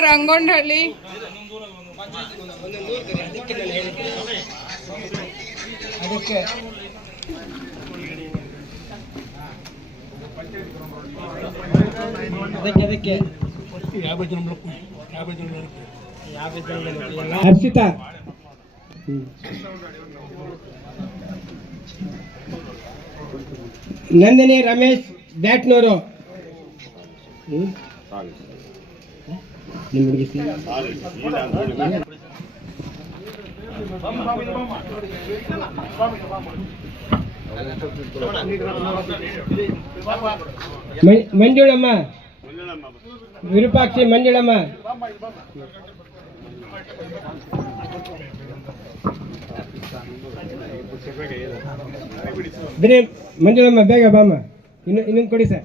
ರಂಗೊಂಡಹಳ್ಳಿ. ಅದಕ್ಕೆ ಅದಕ್ಕೆ ಹರ್ಷಿತಾ. ನಂದಿನಿ ರಮೇಶ್ ಬ್ಯಾಟ್ನೂರು ಹ್ಮ್? ನಿಮ್ಮ ಹುಡುಗಿ ಹೆಸರು? ಮಂ- ಮಂಜುಳಮ್ಮ ವಿರೂಪಾಕ್ಷಿ ಮಂಜುಳಮ್ಮ ಬರೀ ಮಂಜುಳಮ್ಮ ಬೇಗ ಬಾಮ್ಮ ಇನ್ನು ಇನ್ನೊಂದು ಕೊಡಿ ಸರ್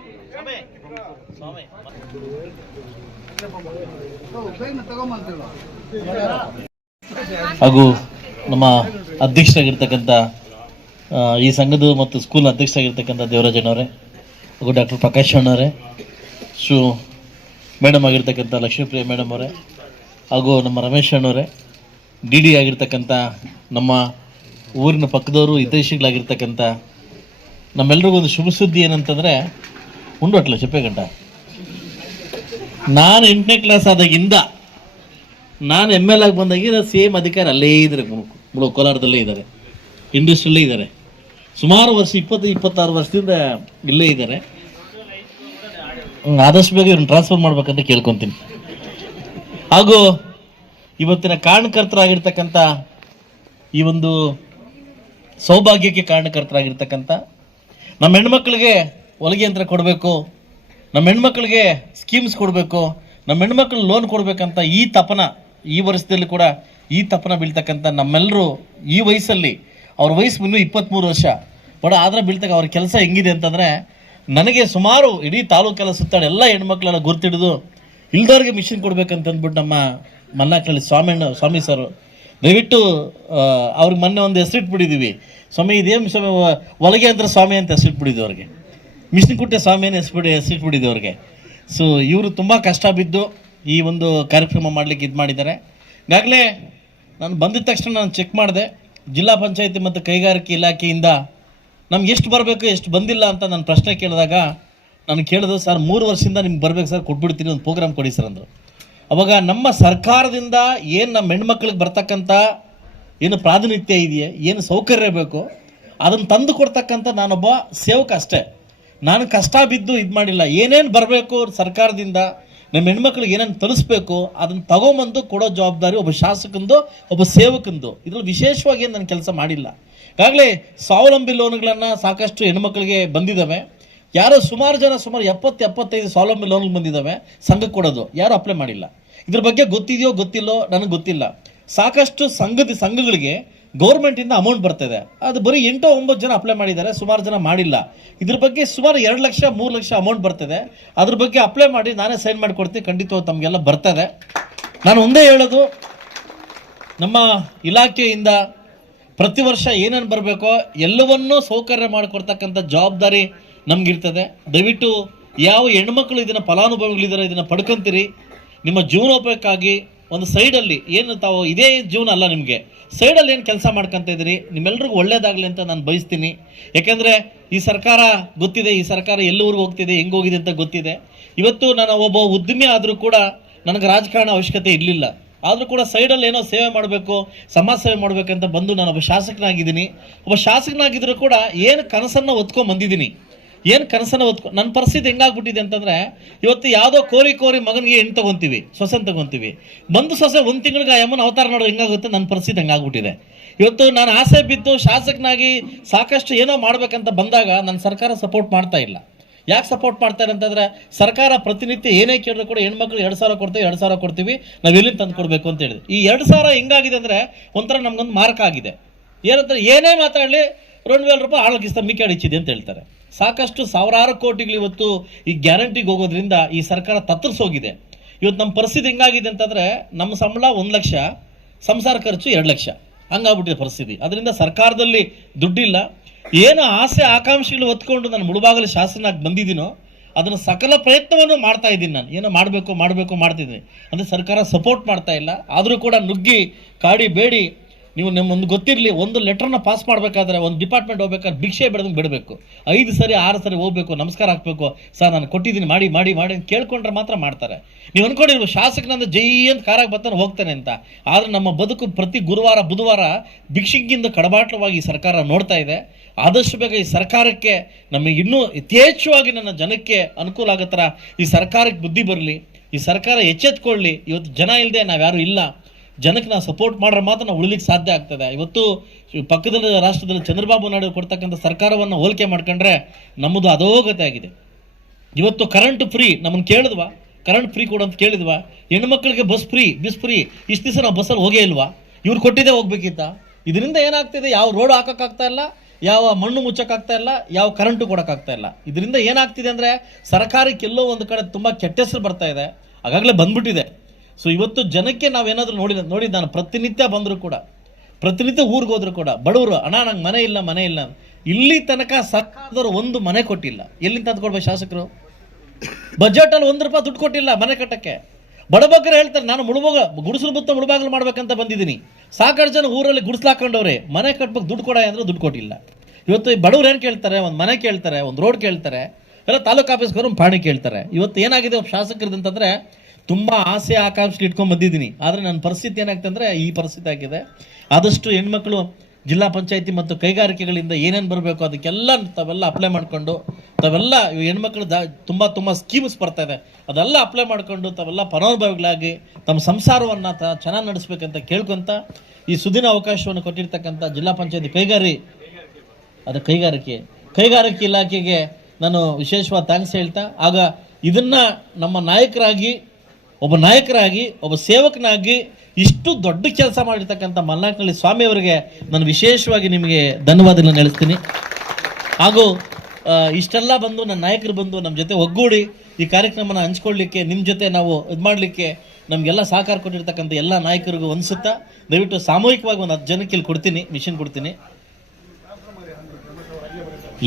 ಹಾಗೂ ನಮ್ಮ ಅಧ್ಯಕ್ಷರಾಗಿರ್ತಕ್ಕಂಥ ಈ ಸಂಘದ ಮತ್ತು ಸ್ಕೂಲ್ ಅಧ್ಯಕ್ಷರಾಗಿರ್ತಕ್ಕಂಥ ದೇವರಾಜಣ್ಣವರೇ ಹಾಗೂ ಡಾಕ್ಟರ್ ಪ್ರಕಾಶ್ ಅಣ್ಣವರೇ ಶು ಮೇಡಮ್ ಆಗಿರ್ತಕ್ಕಂಥ ಲಕ್ಷ್ಮೀಪ್ರಿಯ ಮೇಡಮ್ ಅವರೇ ಹಾಗೂ ನಮ್ಮ ರಮೇಶ್ ಅಣ್ಣವರೇ ಡಿ ಡಿ ಆಗಿರ್ತಕ್ಕಂಥ ನಮ್ಮ ಊರಿನ ಪಕ್ಕದವರು, ಹಿತೈಷಿಗಳಾಗಿರ್ತಕ್ಕಂಥ ನಮ್ಮೆಲ್ರಿಗೂ ಒಂದು ಶುಭ ಸುದ್ದಿ ಏನಂತಂದರೆ ಉಂಡೊಟ್ಲ ಚೆಪ್ಪೆಗಂಟ ನಾನು ಎಂಟನೇ ಕ್ಲಾಸ್ ಆದಾಗಿಂದ ನಾನು ಎಂ ಎಲ್ ಆಗಿ ಬಂದಾಗಿಂದ ಸೇಮ್ ಅಧಿಕಾರ ಅಲ್ಲೇ ಇದ್ದಾರೆ ಮುಳು ಕೋಲಾರದಲ್ಲೇ ಇದ್ದಾರೆ. ಇಂಡಸ್ಟ್ರಿಯಲ್ಲೇ ಇದ್ದಾರೆ. ಸುಮಾರು ವರ್ಷ, ಇಪ್ಪತ್ತು, ಇಪ್ಪತ್ತಾರು ವರ್ಷದಿಂದ ಇಲ್ಲೇ ಇದ್ದಾರೆ. ಆದಷ್ಟು ಬೇಗ ಇವ್ರನ್ನ ಟ್ರಾನ್ಸ್ಫರ್ ಮಾಡ್ಬೇಕಂತ ಕೇಳ್ಕೊತೀನಿ. ಹಾಗೂ ಇವತ್ತಿನ ಕಾರಣಕರ್ತರಾಗಿರ್ತಕ್ಕಂಥ ಈ ಒಂದು ಸೌಭಾಗ್ಯಕ್ಕೆ ಕಾರಣಕರ್ತರಾಗಿರ್ತಕ್ಕಂಥ ನಮ್ಮ ಹೆಣ್ಮಕ್ಳಿಗೆ ಹೊಲಿಗೆ ಯಂತ್ರ ಕೊಡಬೇಕು. ನಮ್ಮ ಹೆಣ್ಮಕ್ಳಿಗೆ ಸ್ಕೀಮ್ಸ್ ಕೊಡಬೇಕು, ನಮ್ಮ ಹೆಣ್ಮಕ್ಳು ಲೋನ್ ಕೊಡಬೇಕಂತ ಈ ತಪನ, ಈ ವರ್ಷದಲ್ಲಿ ಕೂಡ ಈ ತಪನ ಬೀಳ್ತಕ್ಕಂಥ ನಮ್ಮೆಲ್ಲರೂ ಈ ವಯಸ್ಸಲ್ಲಿ, ಅವ್ರ ವಯಸ್ಸು ಇನ್ನೂ ಇಪ್ಪತ್ತ್ಮೂರು ವರ್ಷ, ಬಟ್ ಆದರೆ ಬೀಳ್ತಕ್ಕ ಅವ್ರ ಕೆಲಸ ಹೆಂಗಿದೆ ಅಂತಂದರೆ, ನನಗೆ ಸುಮಾರು ಇಡೀ ತಾಲೂಕೆಲ್ಲ ಸುತ್ತಾಡಿ ಎಲ್ಲ ಹೆಣ್ಮಕ್ಳೆಲ್ಲ ಗುರ್ತಿಡಿದು ಇಲ್ದವ್ರಿಗೆ ಮಿಷಿನ್ ಕೊಡ್ಬೇಕಂತ ಅಂದ್ಬಿಟ್ಟು ನಮ್ಮ ಮನ್ನಾಕ್ನಲ್ಲಿ ಸ್ವಾಮಣ್ಣ, ಸ್ವಾಮಿ ಸರ್, ದಯವಿಟ್ಟು ಅವ್ರಿಗೆ ಮೊನ್ನೆ ಒಂದು ಹೆಸರಿಟ್ಬಿಟ್ಟಿದ್ದೀವಿ ಸ್ವಾಮಿ, ಇದೇನು ಸ್ವಾಮಿ ಹೊಲಗೆ ಅಂತ ಸ್ವಾಮಿ ಅಂತ ಹೆಸರಿಟ್ಬಿಟ್ಟಿದ್ವಿ ಅವ್ರಿಗೆ. ಮಿಷಿನ್ ಕುಟ್ಟೆ ಸ್ವಾಮಿಯನ್ನು ಹೆಸ್ಬಿಡಿ ಹೆಸರಿಟ್ಬಿಟ್ಟಿದ್ವಿ ಅವ್ರಿಗೆ. ಸೊ ಇವರು ತುಂಬ ಕಷ್ಟ ಬಿದ್ದು ಈ ಒಂದು ಕಾರ್ಯಕ್ರಮ ಮಾಡಲಿಕ್ಕೆ ಇದು ಮಾಡಿದ್ದಾರೆ. ಈಗಾಗಲೇ ನಾನು ಬಂದಿದ ತಕ್ಷಣ ನಾನು ಚೆಕ್ ಮಾಡಿದೆ. ಜಿಲ್ಲಾ ಪಂಚಾಯತಿ ಮತ್ತು ಕೈಗಾರಿಕೆ ಇಲಾಖೆಯಿಂದ ನಮ್ಗೆ ಎಷ್ಟು ಬರಬೇಕು, ಎಷ್ಟು ಬಂದಿಲ್ಲ ಅಂತ ನಾನು ಪ್ರಶ್ನೆ ಕೇಳಿದಾಗ ನಾನು ಕೇಳಿದ್ರು ಸರ್, ಮೂರು ವರ್ಷದಿಂದ ನಿಮ್ಗೆ ಬರಬೇಕು ಸರ್, ಕೊಟ್ಬಿಡ್ತೀನಿ, ಒಂದು ಪ್ರೋಗ್ರಾಮ್ ಕೊಡಿ ಸರ್ ಅಂದರು. ಅವಾಗ ನಮ್ಮ ಸರ್ಕಾರದಿಂದ ಏನು ನಮ್ಮ ಹೆಣ್ಮಕ್ಳಿಗೆ ಬರ್ತಕ್ಕಂಥ ಏನು ಪ್ರಾತಿನಿಧ್ಯ ಇದೆಯೇ, ಏನು ಸೌಕರ್ಯ ಬೇಕು, ಅದನ್ನು ತಂದು ಕೊಡ್ತಕ್ಕಂಥ ನಾನೊಬ್ಬ ಸೇವಕ ಅಷ್ಟೇ. ನಾನು ಕಷ್ಟ ಬಿದ್ದು ಇದು ಮಾಡಿಲ್ಲ. ಏನೇನು ಬರಬೇಕು ಸರ್ಕಾರದಿಂದ, ನಮ್ಮ ಹೆಣ್ಮಕ್ಳಿಗೆ ಏನೇನು ತಲುಸ್ಬೇಕು, ಅದನ್ನು ತಗೊಂಬಂದು ಕೊಡೋ ಜವಾಬ್ದಾರಿ ಒಬ್ಬ ಶಾಸಕಂದು, ಒಬ್ಬ ಸೇವಕಂದು. ಇದ್ರಲ್ಲಿ ವಿಶೇಷವಾಗಿ ಏನು ನಾನು ಕೆಲಸ ಮಾಡಿಲ್ಲ. ಈಗಾಗಲೇ ಸ್ವಾವಲಂಬಿ ಲೋನ್ಗಳನ್ನು ಸಾಕಷ್ಟು ಹೆಣ್ಮಕ್ಳಿಗೆ ಬಂದಿದ್ದಾವೆ ಯಾರೋ ಸುಮಾರು ಜನ, ಸುಮಾರು ಎಪ್ಪತ್ತು, ಎಪ್ಪತ್ತೈದು ಸ್ವಾವಲಂಬಿ ಲೋನ್ಗಳು ಬಂದಿದ್ದಾವೆ ಸಂಘಕ್ಕೆ ಕೊಡೋದು. ಯಾರು ಅಪ್ಲೈ ಮಾಡಿಲ್ಲ. ಇದ್ರ ಬಗ್ಗೆ ಗೊತ್ತಿದೆಯೋ ಗೊತ್ತಿಲ್ಲೋ ನನಗೆ ಗೊತ್ತಿಲ್ಲ. ಸಾಕಷ್ಟು ಸಂಘದ, ಸಂಘಗಳಿಗೆ ಗೌರ್ಮೆಂಟಿಂದ ಅಮೌಂಟ್ ಬರ್ತಿದೆ. ಅದು ಬರೀ ಎಂಟು ಒಂಬತ್ತು ಜನ ಅಪ್ಲೈ ಮಾಡಿದ್ದಾರೆ, ಸುಮಾರು ಜನ ಮಾಡಿಲ್ಲ. ಇದ್ರ ಬಗ್ಗೆ ಸುಮಾರು ಎರಡು ಲಕ್ಷ, ಮೂರು ಲಕ್ಷ ಅಮೌಂಟ್ ಬರ್ತಿದೆ. ಅದ್ರ ಬಗ್ಗೆ ಅಪ್ಲೈ ಮಾಡಿ ನಾನೇ ಸೈನ್ ಮಾಡಿಕೊಡ್ತೀನಿ. ಖಂಡಿತ ತಮಗೆಲ್ಲ ಬರ್ತದೆ. ನಾನು ಒಂದೇ ಹೇಳೋದು, ನಮ್ಮ ಇಲಾಖೆಯಿಂದ ಪ್ರತಿ ವರ್ಷ ಏನೇನು ಬರಬೇಕೋ ಎಲ್ಲವನ್ನೂ ಸೌಕರ್ಯ ಮಾಡಿಕೊಡ್ತಕ್ಕಂಥ ಜವಾಬ್ದಾರಿ ನಮಗಿರ್ತದೆ. ದಯವಿಟ್ಟು ಯಾವ ಹೆಣ್ಮಕ್ಳು ಇದನ್ನು ಫಲಾನುಭವಿಗಳಿದ್ದಾರೆ ಇದನ್ನು ಪಡ್ಕೊಂತೀರಿ. ನಿಮ್ಮ ಜೀವನೋಪಯಕ್ಕಾಗಿ ಒಂದು ಸೈಡಲ್ಲಿ ಏನು ತಾವು ಇದೇ ಜೀವನ ಅಲ್ಲ ನಿಮಗೆ. ಸೈಡಲ್ಲಿ ಏನು ಕೆಲಸ ಮಾಡ್ಕೊಂತ ಇದ್ದೀರಿ? ನಿಮ್ಮೆಲ್ರಿಗೂ ಒಳ್ಳೇದಾಗಲಿ ಅಂತ ನಾನು ಬಯಸ್ತೀನಿ. ಯಾಕೆಂದರೆ ಈ ಸರ್ಕಾರ ಗೊತ್ತಿದೆ, ಈ ಸರ್ಕಾರ ಎಲ್ಲೂರಿಗೆ ಹೋಗ್ತಿದೆ, ಹೆಂಗೆ ಹೋಗಿದೆ ಅಂತ ಗೊತ್ತಿದೆ. ಇವತ್ತು ನಾನು ಒಬ್ಬ ಉದ್ಯಮಿ ಆದರೂ ಕೂಡ ನನಗೆ ರಾಜಕಾರಣ ಅವಶ್ಯಕತೆ ಇರಲಿಲ್ಲ. ಆದರೂ ಕೂಡ ಸೈಡಲ್ಲಿ ಏನೋ ಸೇವೆ ಮಾಡಬೇಕು, ಸಮಾಜ ಸೇವೆ ಮಾಡಬೇಕಂತ ಬಂದು ನಾನು ಒಬ್ಬ ಶಾಸಕನಾಗಿದ್ದೀನಿ. ಒಬ್ಬ ಶಾಸಕನಾಗಿದ್ದರೂ ಕೂಡ ಏನು ಕನಸನ್ನು ಹೊತ್ಕೊಂಡು ಬಂದಿದ್ದೀನಿ. ಏನು ಕನಸನ್ನು ಹೊತ್ಕೊ ನನ್ನ ಪರಿಸ್ಥಿತಿ ಹೆಂಗಾಗ್ಬಿಟ್ಟಿದೆ ಅಂತಂದರೆ, ಇವತ್ತು ಯಾವುದೋ ಕೋರಿ ಕೋರಿ ಮಗನಿಗೆ ಹೆಣ್ಣು ತಗೊಂತೀವಿ ಸೊಸೆನ ತಗೊಂತೀವಿ. ಬಂದು ಸೊಸೆ ಒಂದು ತಿಂಗಳಿಗೆ ಅಮ್ಮನ ಅವತಾರ ನೋಡೋ ಹೆಂಗಾಗುತ್ತೆ? ನನ್ನ ಪರಿಸ್ಥಿತಿ ಹೆಂಗಾಗ್ಬಿಟ್ಟಿದೆ. ಇವತ್ತು ನಾನು ಆಸೆ ಬಿದ್ದು ಶಾಸಕನಾಗಿ ಸಾಕಷ್ಟು ಏನೋ ಮಾಡ್ಬೇಕಂತ ಬಂದಾಗ ನನ್ನ ಸರ್ಕಾರ ಸಪೋರ್ಟ್ ಮಾಡ್ತಾ ಇಲ್ಲ. ಯಾಕೆ ಸಪೋರ್ಟ್ ಮಾಡ್ತಾರೆ ಅಂತಂದ್ರೆ, ಸರ್ಕಾರ ಪ್ರತಿನಿತ್ಯ ಏನೇ ಕೇಳಿದ್ರು ಕೂಡ ಹೆಣ್ಮಕ್ಳು ಎರಡು ಸಾವಿರ ಕೊಡ್ತೀವಿ, ಎರಡು ಸಾವಿರ ಕೊಡ್ತೀವಿ, ನಾವು ಎಲ್ಲಿಂದ ತಂದು ಕೊಡಬೇಕು ಅಂತ ಹೇಳಿದ್ರು. ಈ ಎರಡು ಸಾವಿರ ಹೆಂಗಾಗಿದೆ ಅಂದರೆ ಒಂಥರ ನಮ್ಗೊಂದು ಮಾರ್ಕ್ ಆಗಿದೆ. ಏನಂತಾರೆ ಏನೇ ಮಾತಾಡಲಿ ಎರಡು ವೇల ರೂಪಾಯಿ ಆಳಗಿಸ್ತಾ ಮಿಕ್ಕಾಡಿ ಇಚ್ಚಿದೆ ಅಂತ ಹೇಳ್ತಾರೆ. ಸಾಕಷ್ಟು ಸಾವಿರಾರು ಕೋಟಿಗಳು ಇವತ್ತು ಈ ಗ್ಯಾರಂಟಿಗೆ ಹೋಗೋದ್ರಿಂದ ಈ ಸರ್ಕಾರ ತತ್ತರಿಸೋಗಿದೆ. ಇವತ್ತು ನಮ್ಮ ಪರಿಸ್ಥಿತಿ ಹೆಂಗಾಗಿದೆ ಅಂತಂದರೆ ನಮ್ಮ ಸಂಬಳ ಒಂದು ಲಕ್ಷ, ಸಂಸಾರ ಖರ್ಚು ಎರಡು ಲಕ್ಷ. ಹಂಗಾಗ್ಬಿಟ್ಟಿದೆ ಪರಿಸ್ಥಿತಿ. ಅದರಿಂದ ಸರ್ಕಾರದಲ್ಲಿ ದುಡ್ಡಿಲ್ಲ. ಏನು ಆಸೆ, ಆಕಾಂಕ್ಷೆಗಳು ಹೊತ್ಕೊಂಡು ನಾನು ಮುಳುಬಾಗಲು ಶಾಸನಾಗಿ ಬಂದಿದ್ದೀನೋ, ಅದನ್ನು ಸಕಲ ಪ್ರಯತ್ನವನ್ನು ಮಾಡ್ತಾ ಇದ್ದೀನಿ ನಾನು. ಏನೋ ಮಾಡಬೇಕು ಮಾಡಬೇಕು, ಮಾಡ್ತಿದ್ದೀನಿ. ಅಂದರೆ ಸರ್ಕಾರ ಸಪೋರ್ಟ್ ಮಾಡ್ತಾ ಇಲ್ಲ. ಆದರೂ ಕೂಡ ನುಗ್ಗಿ, ಕಾಡಿ, ಬೇಡಿ ನೀವು ನಿಮ್ಮೊಂದು ಗೊತ್ತಿರಲಿ, ಒಂದು ಲೆಟರ್ನ ಪಾಸ್ ಮಾಡಬೇಕಾದ್ರೆ, ಒಂದು ಡಿಪಾರ್ಟ್ಮೆಂಟ್ ಹೋಗ್ಬೇಕಾದ್ರೆ ಭಿಕ್ಷೆ ಬೆಳೆದಂಗೆ ಬಿಡಬೇಕು. ಐದು ಸರಿ, ಆರು ಸರಿ ಹೋಗ್ಬೇಕು, ನಮಸ್ಕಾರ ಹಾಕಬೇಕು. ಸರ್, ನಾನು ಕೊಟ್ಟಿದ್ದೀನಿ, ಮಾಡಿ ಮಾಡಿ ಮಾಡಿ ಅಂತ ಕೇಳ್ಕೊಂಡ್ರೆ ಮಾತ್ರ ಮಾಡ್ತಾರೆ. ನೀವು ಅನ್ಕೊಂಡಿರ್ಬೋದು, ಶಾಸಕನಂದ ಜೈ ಅಂತ ಕಾರಾಗಿ ಬರ್ತಾನೆ, ಹೋಗ್ತಾನೆ ಅಂತ. ಆದರೆ ನಮ್ಮ ಬದುಕು ಪ್ರತಿ ಗುರುವಾರ, ಬುಧವಾರ ಭಿಕ್ಷಿಗಿಂದ ಕಡಬಾಟ್ಲವಾಗಿ ಸರ್ಕಾರ ನೋಡ್ತಾ ಇದೆ. ಆದಷ್ಟು ಬೇಗ ಈ ಸರ್ಕಾರಕ್ಕೆ ನಮಗೆ ಇನ್ನೂ ಯಥೇಚ್ಛವಾಗಿ ನನ್ನ ಜನಕ್ಕೆ ಅನುಕೂಲ ಆಗೋ ಈ ಸರ್ಕಾರಕ್ಕೆ ಬುದ್ಧಿ ಬರಲಿ, ಈ ಸರ್ಕಾರ ಎಚ್ಚೆತ್ಕೊಳ್ಳಿ. ಇವತ್ತು ಜನ ಇಲ್ಲದೆ ನಾವ್ಯಾರು ಇಲ್ಲ. ಜನಕ್ಕೆ ನಾವು ಸಪೋರ್ಟ್ ಮಾಡ್ರೆ ಮಾತ್ರ ನಾವು ಉಳಿಲಿಕ್ಕೆ ಸಾಧ್ಯ ಆಗ್ತದೆ. ಇವತ್ತು ಪಕ್ಕದ ರಾಷ್ಟ್ರದಲ್ಲಿ ಚಂದ್ರಬಾಬು ನಾಯ್ಡು ಕೊಡ್ತಕ್ಕಂಥ ಸರ್ಕಾರವನ್ನು ಹೋಲಿಕೆ ಮಾಡ್ಕೊಂಡ್ರೆ ನಮ್ಮದು ಅಧೋಗತೆ ಆಗಿದೆ. ಇವತ್ತು ಕರೆಂಟ್ ಫ್ರೀ ನಮ್ಮನ್ನು ಕೇಳಿದ್ವಾ? ಕರೆಂಟ್ ಫ್ರೀ ಕೊಡು ಅಂತ ಕೇಳಿದ್ವಾ? ಹೆಣ್ಮಕ್ಳಿಗೆ ಬಸ್ ಫ್ರೀ ಬಿಸ್ ಫ್ರೀ ಇಷ್ಟು ದಿವಸ ನಾವು ಬಸ್ಸಲ್ಲಿ ಹೋಗೇ ಇಲ್ವಾ? ಇವ್ರು ಕೊಟ್ಟಿದ್ದೇ ಹೋಗ್ಬೇಕಿತ್ತ? ಇದರಿಂದ ಏನಾಗ್ತಿದೆ? ಯಾವ ರೋಡ್ ಹಾಕೋಕ್ಕಾಗ್ತಾಯಿಲ್ಲ ಯಾವ ಮಣ್ಣು ಮುಚ್ಚೋಕ್ಕಾಗ್ತಾಯಿಲ್ಲ ಯಾವ ಕರೆಂಟು ಕೊಡೋಕ್ಕಾಗ್ತಾ ಇಲ್ಲ. ಇದರಿಂದ ಏನಾಗ್ತಿದೆ ಅಂದರೆ ಸರ್ಕಾರಕ್ಕೆ ಎಲ್ಲೋ ಒಂದು ಕಡೆ ತುಂಬ ಕೆಟ್ಟ ಹೆಸರು ಬರ್ತಾ ಇದೆ. ಆಗಾಗಲೇ ಬಂದ್ಬಿಟ್ಟಿದೆ. ಸೊ ಇವತ್ತು ಜನಕ್ಕೆ ನಾವೇನಾದರೂ ನೋಡಿ ನೋಡಿ ನಾನು ಪ್ರತಿನಿತ್ಯ ಬಂದರೂ ಕೂಡ, ಪ್ರತಿನಿತ್ಯ ಊರಿಗೆ ಹೋದರೂ ಕೂಡ, ಬಡವರು, ಅಣ್ಣ, ನಂಗೆ ಮನೆ ಇಲ್ಲ ಮನೆ ಇಲ್ಲ. ಇಲ್ಲಿ ತನಕ ಸರ್ಕಾರದವರು ಒಂದು ಮನೆ ಕೊಟ್ಟಿಲ್ಲ. ಎಲ್ಲಿಂದ ತಂದ್ಕೊಡ್ಬೇಕು ಶಾಸಕರು? ಬಜೆಟಲ್ಲಿ ಒಂದು ರೂಪಾಯಿ ದುಡ್ಡು ಕೊಟ್ಟಿಲ್ಲ ಮನೆ ಕಟ್ಟಕ್ಕೆ. ಬಡಬಗ್ಗರು ಹೇಳ್ತಾರೆ, ನಾನು ಮುಳುಬೋಗ, ಗುಡಿಸಲು ಬುತ್ತ ಮುಳುಬಾಗಲು ಮಾಡ್ಬೇಕಂತ ಬಂದಿದ್ದೀನಿ. ಸಾಕಷ್ಟು ಜನ ಊರಲ್ಲಿ ಗುಡಿಸ್ಲು ಹಾಕೊಂಡವ್ರೆ. ಮನೆ ಕಟ್ಬೇಕು, ದುಡ್ಡು ಕೊಡ ಅಂದ್ರೆ ದುಡ್ಡು ಕೊಟ್ಟಿಲ್ಲ. ಇವತ್ತು ಬಡವ್ರು ಏನು ಕೇಳ್ತಾರೆ? ಒಂದು ಮನೆ ಕೇಳ್ತಾರೆ, ಒಂದು ರೋಡ್ ಕೇಳ್ತಾರೆ, ಎಲ್ಲ ತಾಲೂಕು ಆಫೀಸ್ಗೋರು ಪಾಣಿ ಕೇಳ್ತಾರೆ. ಇವತ್ತು ಏನಾಗಿದೆ ಒಬ್ಬ ಅಂತಂದ್ರೆ ತುಂಬಾ ಆಸೆ ಆಕಾಂಕ್ಷೆ ಇಟ್ಕೊಂಡು ಬಂದಿದ್ದೀನಿ. ಆದರೆ ನನ್ನ ಪರಿಸ್ಥಿತಿ ಏನಾಗ್ತದೆ ಅಂದರೆ ಈ ಪರಿಸ್ಥಿತಿ ಆಗಿದೆ. ಆದಷ್ಟು ಹೆಣ್ಮಕ್ಳು ಜಿಲ್ಲಾ ಪಂಚಾಯತಿ ಮತ್ತು ಕೈಗಾರಿಕೆಗಳಿಂದ ಏನೇನು ಬರಬೇಕು ಅದಕ್ಕೆಲ್ಲ ತಾವೆಲ್ಲ ಅಪ್ಲೈ ಮಾಡಿಕೊಂಡು, ತಾವೆಲ್ಲ ಹೆಣ್ಮಕ್ಳು ದ, ತುಂಬ ತುಂಬ ಸ್ಕೀಮ್ಸ್ ಬರ್ತಾ ಇದೆ. ಅದೆಲ್ಲ ಅಪ್ಲೈ ಮಾಡಿಕೊಂಡು ತಾವೆಲ್ಲ ಫಲಾನುಭವಿಗಳಾಗಿ ತಮ್ಮ ಸಂಸಾರವನ್ನು ತ, ಚೆನ್ನಾಗಿ ನಡೆಸ್ಬೇಕಂತ ಕೇಳ್ಕೊಂತ ಈ ಸುದಿನ ಅವಕಾಶವನ್ನು ಕೊಟ್ಟಿರ್ತಕ್ಕಂಥ ಜಿಲ್ಲಾ ಪಂಚಾಯತಿ ಕೈಗಾರಿ, ಅದು ಕೈಗಾರಿಕೆ. ಕೈಗಾರಿಕೆ ಇಲಾಖೆಗೆ ನಾನು ವಿಶೇಷವಾದ ಥ್ಯಾಂಕ್ಸ್ ಹೇಳ್ತಾ, ಆಗ ಇದನ್ನು ನಮ್ಮ ನಾಯಕರಾಗಿ ಒಬ್ಬ ನಾಯಕರಾಗಿ, ಒಬ್ಬ ಸೇವಕನಾಗಿ ಇಷ್ಟು ದೊಡ್ಡ ಕೆಲಸ ಮಾಡಿರ್ತಕ್ಕಂಥ ಸ್ವಾಮಿ ಸ್ವಾಮಿಯವರಿಗೆ ನಾನು ವಿಶೇಷವಾಗಿ ನಿಮಗೆ ಧನ್ಯವಾದಗಳನ್ನ ನೆಲೆಸ್ತೀನಿ ಹಾಗೂ ಇಷ್ಟೆಲ್ಲ ಬಂದು ನನ್ನ ನಾಯಕರು ಬಂದು ನಮ್ಮ ಜೊತೆ ಒಗ್ಗೂಡಿ ಈ ಕಾರ್ಯಕ್ರಮನ ಹಂಚ್ಕೊಳ್ಳಿಕ್ಕೆ ನಿಮ್ಮ ಜೊತೆ ನಾವು ಇದು ಮಾಡಲಿಕ್ಕೆ ನಮಗೆಲ್ಲ ಸಹಕಾರ ಕೊಟ್ಟಿರ್ತಕ್ಕಂಥ ಎಲ್ಲ ನಾಯಕರಿಗೂ ಅನಿಸುತ್ತಾ. ದಯವಿಟ್ಟು ಸಾಮೂಹಿಕವಾಗಿ ಒಂದು ಹತ್ತು ಜನಕ್ಕೆ ಇಲ್ಲಿ ಕೊಡ್ತೀನಿ, ಮಿಷನ್ ಕೊಡ್ತೀನಿ.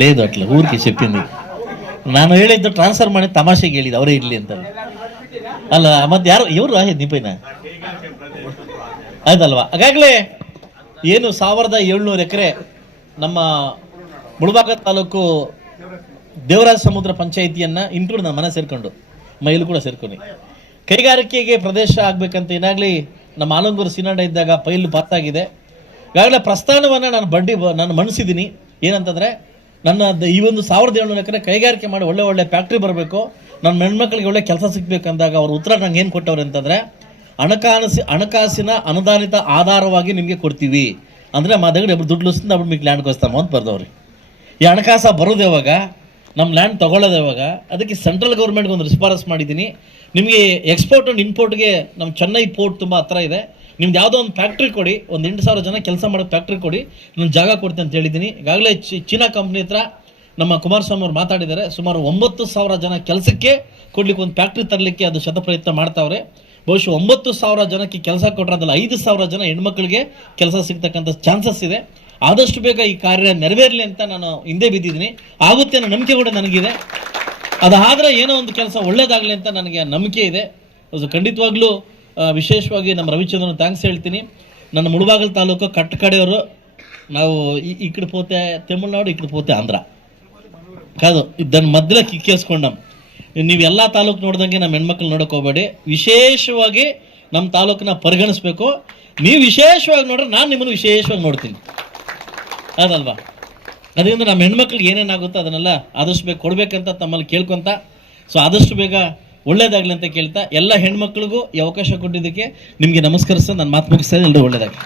ಲೇದು ಅಟ್ಲ ಊರಿಗೆ ಚೆಪ್ಪಿಂದು ನಾನು ಹೇಳಿದ್ದು ಟ್ರಾನ್ಸ್ಫರ್ ಮಾಡಿ ತಮಾಷೆಗೆ ಹೇಳಿದ್ದು, ಅವರೇ ಇರಲಿ ಅಂತ ಅಲ್ಲ, ಮತ್ತೆ ಯಾರು ಇವರು ನಿಪೈನ ಆಯ್ತಲ್ವಾ? ಹಾಗಾಗಲೇ ಏನು ಸಾವಿರದ ಏಳ್ನೂರು ಎಕರೆ ನಮ್ಮ ಮುಳಬಾಗ ತಾಲೂಕು ದೇವರಾಜ ಸಮುದ್ರ ಪಂಚಾಯಿತಿಯನ್ನು ಇನ್ಕ್ಲೂಡ್ ನಮ್ಮ ಮನೆ ಸೇರ್ಕೊಂಡು, ಮೈಲು ಕೂಡ ಸೇರ್ಕೊಂಡು. ಕೈಗಾರಿಕೆಗೆ ಪ್ರದೇಶ ಆಗ್ಬೇಕಂತ ಏನಾಗ್ಲಿ ನಮ್ಮ ಆಲಂಗೂರು ಸಿನಾಂಡ ಇದ್ದಾಗ ಪೈಲು ಪಾತಾಗಿದೆ ಈಗಾಗಲೇ ಪ್ರಸ್ಥಾನವನ್ನು ನಾನು ಬಡ್ಡಿ ನಾನು ಮಣಿಸಿದ್ದೀನಿ ಏನಂತಂದ್ರೆ, ನನ್ನ ಈ ಒಂದು ಸಾವಿರದ ಏಳ್ನೂರು ಎಕರೆ ಕೈಗಾರಿಕೆ ಮಾಡಿ ಒಳ್ಳೆ ಒಳ್ಳೆ ಫ್ಯಾಕ್ಟ್ರಿ ಬರಬೇಕು. ನನ್ನ ಹೆಣ್ಮಕ್ಳಿಗೆ ಒಳ್ಳೆ ಕೆಲಸ ಸಿಗ್ಬೇಕಂದಾಗ ಅವ್ರ ಉತ್ತರ ನಂಗೆ ಏನು ಕೊಟ್ಟವ್ರೆ ಅಂತಂದ್ರೆ, ಹಣಕಾಸು, ಹಣಕಾಸಿನ ಅನುದಾನಿತ ಆಧಾರವಾಗಿ ನಿಮಗೆ ಕೊಡ್ತೀವಿ. ಅಂದರೆ ಮಾ ದಗಡೆ ಒಬ್ರು ದುಡ್ಡು ಲುಸ್ತಿಂದ ಅವ್ರು ಮಿಕ್ ಲ್ಯಾಂಡ್ ಕೊಸ್ತಾಮ ಅಂತ ಬರ್ದವ್ರಿ. ಈ ಹಣಕಾಸ ಬರೋದು ಯಾವಾಗ ನಮ್ಮ ಲ್ಯಾಂಡ್ ತೊಗೊಳ್ಳೋದು ಯಾವಾಗ ಅದಕ್ಕೆ ಸೆಂಟ್ರಲ್ ಗೌರ್ಮೆಂಟ್ಗೆ ಒಂದು ಶಿಫಾರಸ್ ಮಾಡಿದ್ದೀನಿ. ನಿಮಗೆ ಎಕ್ಸ್ಪೋರ್ಟ್ ಆ್ಯಂಡ್ ಇಂಪೋರ್ಟ್ಗೆ ನಮ್ಮ ಚೆನ್ನೈ ಪೋರ್ಟ್ ತುಂಬ ಹತ್ರ ಇದೆ. ನಿಮ್ದು ಯಾವುದೋ ಒಂದು ಫ್ಯಾಕ್ಟ್ರಿ ಕೊಡಿ, ಒಂದು ಎಂಟು ಸಾವಿರ ಜನ ಕೆಲಸ ಮಾಡೋ ಫ್ಯಾಕ್ಟ್ರಿ ಕೊಡಿ ನಾನು ಜಾಗ ಕೊಡ್ತೀನಿ ಅಂತ ಹೇಳಿದ್ದೀನಿ. ಈಗಾಗಲೇ ಚೀನಾ ಕಂಪ್ನಿ ಹತ್ರ ನಮ್ಮ ಕುಮಾರಸ್ವಾಮಿ ಅವರು ಮಾತಾಡಿದ್ದಾರೆ, ಸುಮಾರು ಒಂಬತ್ತು ಸಾವಿರ ಜನ ಕೆಲಸಕ್ಕೆ ಕೊಡ್ಲಿಕ್ಕೆ ಒಂದು ಫ್ಯಾಕ್ಟ್ರಿ ತರಲಿಕ್ಕೆ ಅದು ಶತಪ್ರಯತ್ನ ಮಾಡ್ತಾವ್ರೆ. ಬಹುಶಃ ಒಂಬತ್ತು ಸಾವಿರ ಜನಕ್ಕೆ ಕೆಲಸ ಕೊಟ್ಟರೆ ಐದು ಸಾವಿರ ಜನ ಹೆಣ್ಮಕ್ಳಿಗೆ ಕೆಲಸ ಸಿಗ್ತಕ್ಕಂಥ ಚಾನ್ಸಸ್ ಇದೆ. ಆದಷ್ಟು ಬೇಗ ಈ ಕಾರ್ಯ ನೆರವೇರಲಿ ಅಂತ ನಾನು ಹಿಂದೆ ಬಿದ್ದಿದ್ದೀನಿ. ಆಗುತ್ತೆ ಅನ್ನೋ ನಂಬಿಕೆ ಕೂಡ ನನಗಿದೆ. ಅದಾದರೆ ಏನೋ ಒಂದು ಕೆಲಸ ಒಳ್ಳೇದಾಗಲಿ ಅಂತ ನನಗೆ ನಂಬಿಕೆ ಇದೆ. ಅದು ಖಂಡಿತವಾಗ್ಲೂ ವಿಶೇಷವಾಗಿ ನಮ್ಮ ರವಿಚಂದ್ರನ್ ಥ್ಯಾಂಕ್ಸ್ ಹೇಳ್ತೀನಿ. ನನ್ನ ಮುಳುಬಾಗಲ್ ತಾಲೂಕು ಕಟ್ಟಕಡೆಯವರು ನಾವು ಈ- ಈ ಕಡೆ ಪೋತೆ ತಮಿಳ್ನಾಡು ಈ ಕಡೆ ಪೋತೆ ಆಂಧ್ರ. ಕಾದು ಇದನ್ನು ಮಧ್ಯೆ ಕಿಕ್ಕಿಸ್ಕೊಂಡಂ ನೀವು ತಾಲೂಕು ನೋಡ್ದಂಗೆ ನಮ್ಮ ಹೆಣ್ಮಕ್ಳು ನೋಡಕ್ ವಿಶೇಷವಾಗಿ ನಮ್ಮ ತಾಲೂಕನ್ನ ಪರಿಗಣಿಸ್ಬೇಕು. ನೀವು ವಿಶೇಷವಾಗಿ ನೋಡ್ರೆ ನಾನು ನಿಮ್ಮನ್ನು ವಿಶೇಷವಾಗಿ ನೋಡ್ತೀನಿ. ಅದಲ್ವಾ? ಅದರಿಂದ ನಮ್ಮ ಹೆಣ್ಮಕ್ಳಿಗೆ ಏನೇನಾಗುತ್ತೋ ಅದನ್ನೆಲ್ಲ ಆದಷ್ಟು ಬೇಗ ಕೊಡಬೇಕಂತ ತಮ್ಮಲ್ಲಿ ಕೇಳ್ಕೊಂತ, ಸೊ ಆದಷ್ಟು ಬೇಗ ಒಳ್ಳೇದಾಗಲಿ ಅಂತ ಕೇಳ್ತಾ, ಎಲ್ಲ ಹೆಣ್ಮಕ್ಳಿಗೂ ಈ ಅವಕಾಶ ಕೊಟ್ಟಿದ್ದಕ್ಕೆ ನಿಮಗೆ ನಮಸ್ಕರಿಸ್ತಾ, ನಾನು ಮಾತು ಮುಗಿಸ್ತಾ ಎಲ್ಲರೂ ಒಳ್ಳೇದಾಗಲಿ.